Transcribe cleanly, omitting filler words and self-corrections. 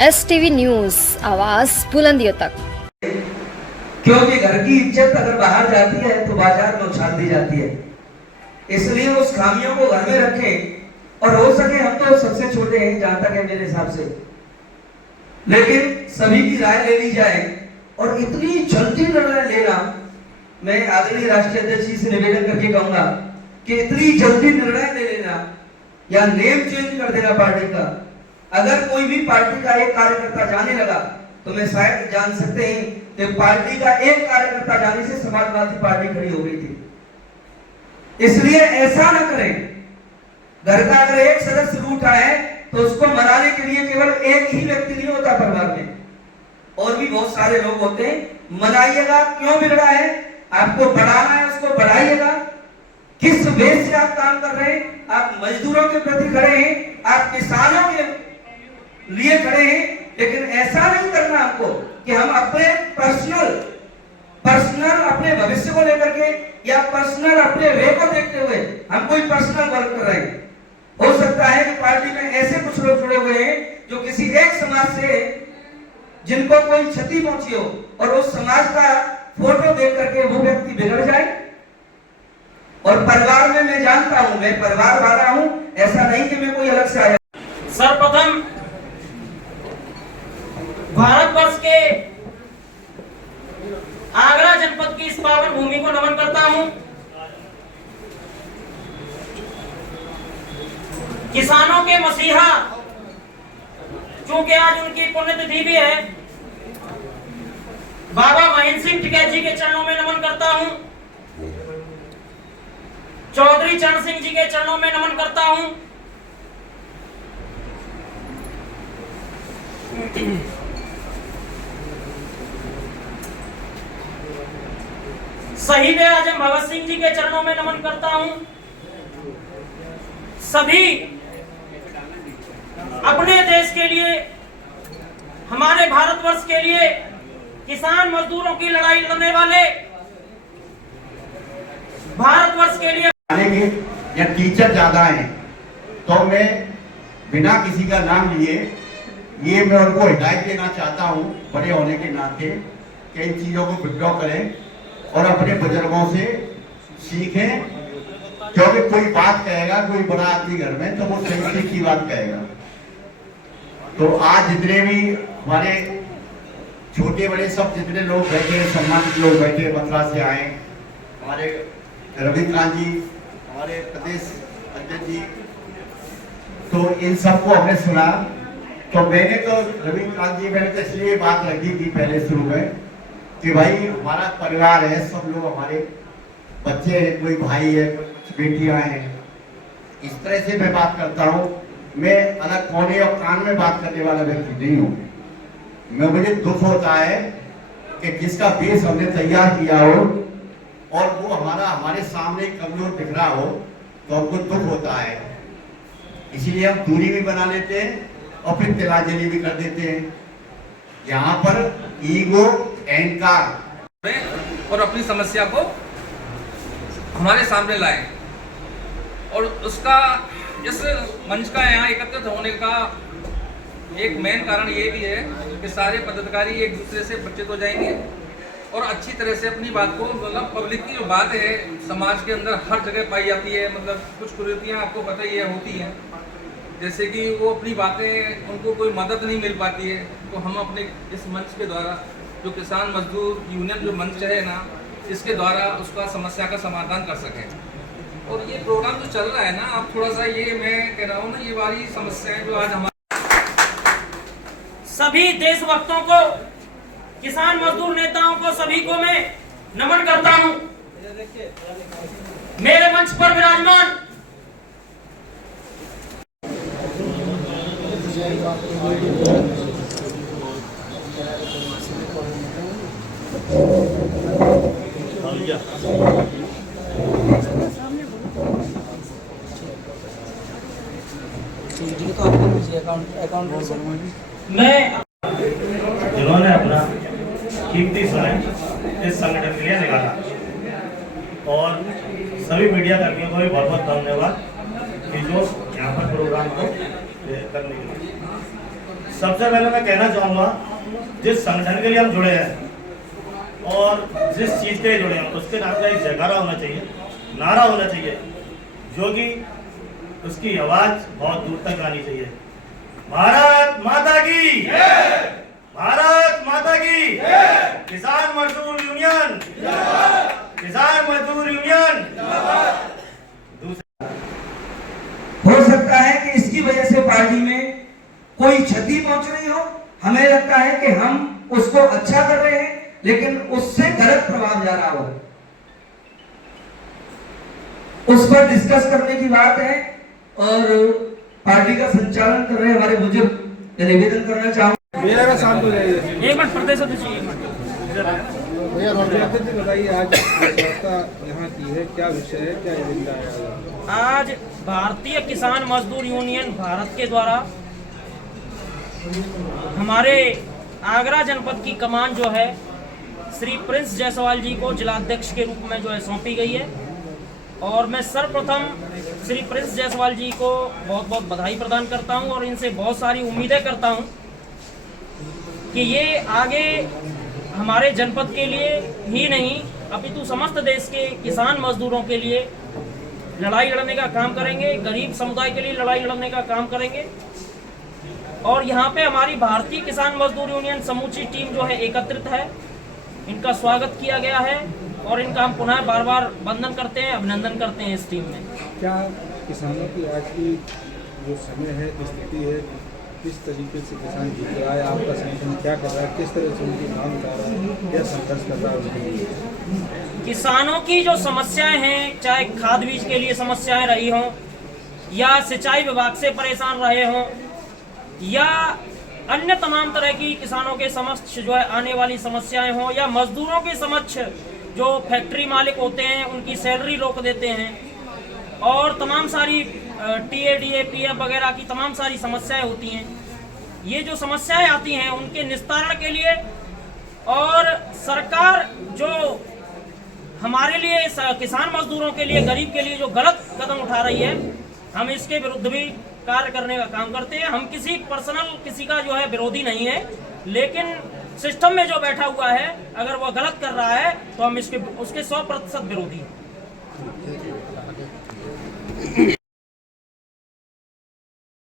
STV news, आवाज बुलंदियों तक। क्योंकि घर की इज्जत अगर बाहर जाती है तो बाजार में उछाल दी जाती है, इसलिए उस खामियों को घर में रखें। और हो सके, हम तो सबसे छोटे हैं जहां तक है मेरे हिसाब से, लेकिन सभी की राय ले ली जाए। और इतनी जल्दी निर्णय लेना, मैं आदरणीय राष्ट्रीय अध्यक्ष जी से निवेदन करके कहूंगा कि इतनी जल्दी निर्णय ले लेना या नेम चेंज कर देना पार्टी का। अगर कोई भी पार्टी का एक कार्यकर्ता जाने लगा तो मैं शायद जान सकते हैं कि पार्टी का एक कार्यकर्ता जाने से समाजवादी पार्टी खड़ी हो गई थी। इसलिए ऐसा न करें। घर का अगर एक सदस्य रूठा है तो उसको मनाने के लिए केवल एक ही व्यक्ति नहीं होता परिवार में, और भी बहुत सारे लोग होते हैं। मनाइएगा, क्यों बिगड़ा है, आपको बढ़ाना है उसको बढ़ाइएगा। किस बेस से आप काम कर रहे हैं, आप मजदूरों के प्रति खड़े हैं, आप किसानों के लिए खड़े हैं, लेकिन ऐसा नहीं करना आपको कि हम अपने पर्सनल अपने भविष्य को लेकर के या पर्सनल अपने वे को देखते हुए हम कोई पर्सनल वर्क कर रहे हैं। हो सकता है कि पार्टी में ऐसे कुछ लोग जुड़े हुए हैं जो किसी एक समाज से जिनको कोई क्षति पहुंची हो, और उस समाज का फोटो देख करके वो व्यक्ति बिगड़ जाए। और परिवार में मैं जानता हूं, मैं परिवार वाला हूं, ऐसा नहीं कि मैं कोई अलग से आया। सर्वप्रथम भारतवर्ष के आगरा जनपद की इस पावन भूमि को नमन करता हूं। किसानों के मसीहा, चूंकि आज उनकी पुण्यतिथि भी है, बाबा महेंद्र सिंह टिकैत जी के चरणों में नमन करता हूं। चौधरी चरण सिंह जी के चरणों में नमन करता हूं। शहीद आजम भगत सिंह जी के चरणों में नमन करता हूं। सभी अपने देश के लिए, हमारे भारतवर्ष के लिए किसान मजदूरों की लड़ाई लड़ने वाले, भारतवर्ष के लिए या टीचर ज्यादा हैं, तो मैं बिना किसी का नाम लिए ये मैं उनको हिदायत देना चाहता हूँ, बड़े होने के नाते, कि इन चीजों को विड्रॉ करें और अपने बुजुर्गों से सीखें। क्योंकि कोई बात कहेगा, कोई बड़ा आदमी घर में, तो वो सही की बात कहेगा। तो आज जितने भी हमारे छोटे बड़े सब जितने लोग बैठे, सम्मानित लोग बैठे, मथुरा से आए, हमारे रविकांत जी, हमारे प्रदेश अध्यक्ष जी, तो इन सबको हमने सुना। तो मैंने तो रविकांत जी, मैंने तो इसलिए बात रखी थी पहले शुरू में कि भाई हमारा परिवार है, सब लोग हमारे बच्चे हैं, कोई भाई है, कुछ बेटियां हैं, इस तरह से मैं बात करता हूँ। मैं अलग कोने और कान में बात करने वाला व्यक्ति नहीं हूँ। मुझे दुख होता है कि जिसका बेस हमने तैयार किया हो और वो हमारे सामने कमजोर दिख रहा हो, तो हमको दुख होता है। इसीलिए हम दूरी भी बना लेते हैं और फिर तिलांजलि भी कर देते हैं। यहाँ पर ईगो, अहंकार और अपनी समस्या को हमारे सामने लाएं। और उसका इस मंच का यहाँ एकत्रित होने का एक मेन कारण ये भी है कि सारे पदाधिकारी एक दूसरे से परिचित हो जाएंगे और अच्छी तरह से अपनी बात को, मतलब पब्लिक की जो बात है समाज के अंदर हर जगह पाई जाती है, मतलब कुछ कुरीतियाँ आपको पता ही है होती हैं, जैसे कि वो अपनी बातें, उनको कोई मदद नहीं मिल पाती है। तो हम अपने इस मंच के द्वारा, जो किसान मजदूर यूनियन जो मंच है ना, इसके द्वारा उसका समस्या का समाधान कर सकें। और ये प्रोग्राम जो चल रहा है ना, आप थोड़ा सा ये मैं कह रहा हूँ ना, ये वाली समस्याएं जो आज हमारे सभी देशभक्तों को, किसान मजदूर नेताओं को, सभी को मैं नमन करता हूं। मेरे मंच पर विराजमान मैं, जिन्होंने अपना कीमती समय इस संगठन के लिए निकाला, और सभी मीडिया कर्मियों को भी बहुत बहुत धन्यवाद कि जो यहाँ पर प्रोग्राम को करने के लिए। सबसे पहले मैं कहना चाहूँगा, जिस संगठन के लिए हम जुड़े हैं और जिस चीज़ के लिए जुड़े हैं उसके नाम का एक जयकारा होना चाहिए, नारा होना चाहिए, जो कि उसकी आवाज़ बहुत दूर तक आनी चाहिए। भारत माता की, भारत माता की, किसान मजदूर यूनियन, किसान मजदूर यूनियन। हो सकता है कि इसकी वजह से पार्टी में कोई क्षति पहुंच रही हो। हमें लगता है कि हम उसको अच्छा कर रहे हैं, लेकिन उससे गलत प्रभाव जा रहा हो, उस पर डिस्कस करने की बात है। और पार्टी का संचालन कर रहे हमारे बुजुर्ग निवेदन करना चाहूंगा। मेरा का शाम को जाइए। एक मिनट प्रदेश अध्यक्ष जी, एक मिनट। बताइए, आज वार्ता यहाँ की है, क्या विषय है, क्या एजेंडा है? आज भारतीय किसान मजदूर यूनियन भारत के द्वारा हमारे आगरा जनपद की कमान जो है श्री प्रिंस जायसवाल जी को जिलाध्यक्ष के रूप में जो है सौंपी गई है। और मैं सर्वप्रथम श्री प्रिंस जायसवाल जी को बहुत बहुत बधाई प्रदान करता हूं और इनसे बहुत सारी उम्मीदें करता हूं कि ये आगे हमारे जनपद के लिए ही नहीं अपितु समस्त देश के किसान मजदूरों के लिए लड़ाई लड़ने का काम करेंगे, गरीब समुदाय के लिए लड़ाई लड़ने का काम करेंगे। और यहाँ पे हमारी भारतीय किसान मजदूर यूनियन समूची टीम जो है एकत्रित है, इनका स्वागत किया गया है और इनका हम पुनः बार बार वंदन करते हैं, अभिनंदन करते हैं इस टीम में। क्या किसानों की आज की जो समय है, स्थिति है, किस तरीके से किसान जीत रहा है, आपका संगठन क्या कर रहा है, किस तरह से उनकी मांग उठा रहा है, क्या संघर्ष कर रहा है उनके लिए? किसानों की जो समस्याएं हैं, चाहे खाद बीज के लिए समस्याएं रही हों या सिंचाई विभाग से परेशान रहे हों या अन्य तमाम तरह की किसानों के समक्ष जो है आने वाली समस्याएं हों या मजदूरों के समक्ष जो फैक्ट्री मालिक होते हैं उनकी सैलरी रोक देते हैं और तमाम सारी TADA PF वगैरह की तमाम सारी समस्याएं होती हैं। ये जो समस्याएं आती हैं उनके निस्तारण के लिए और सरकार जो हमारे लिए किसान मजदूरों के लिए, गरीब के लिए जो गलत कदम उठा रही है, हम इसके विरुद्ध भी कार्य करने का काम करते हैं। हम किसी का जो है विरोधी नहीं है, लेकिन सिस्टम में जो बैठा हुआ है अगर वह गलत कर रहा है तो हम उसके 100% विरोधी हैं।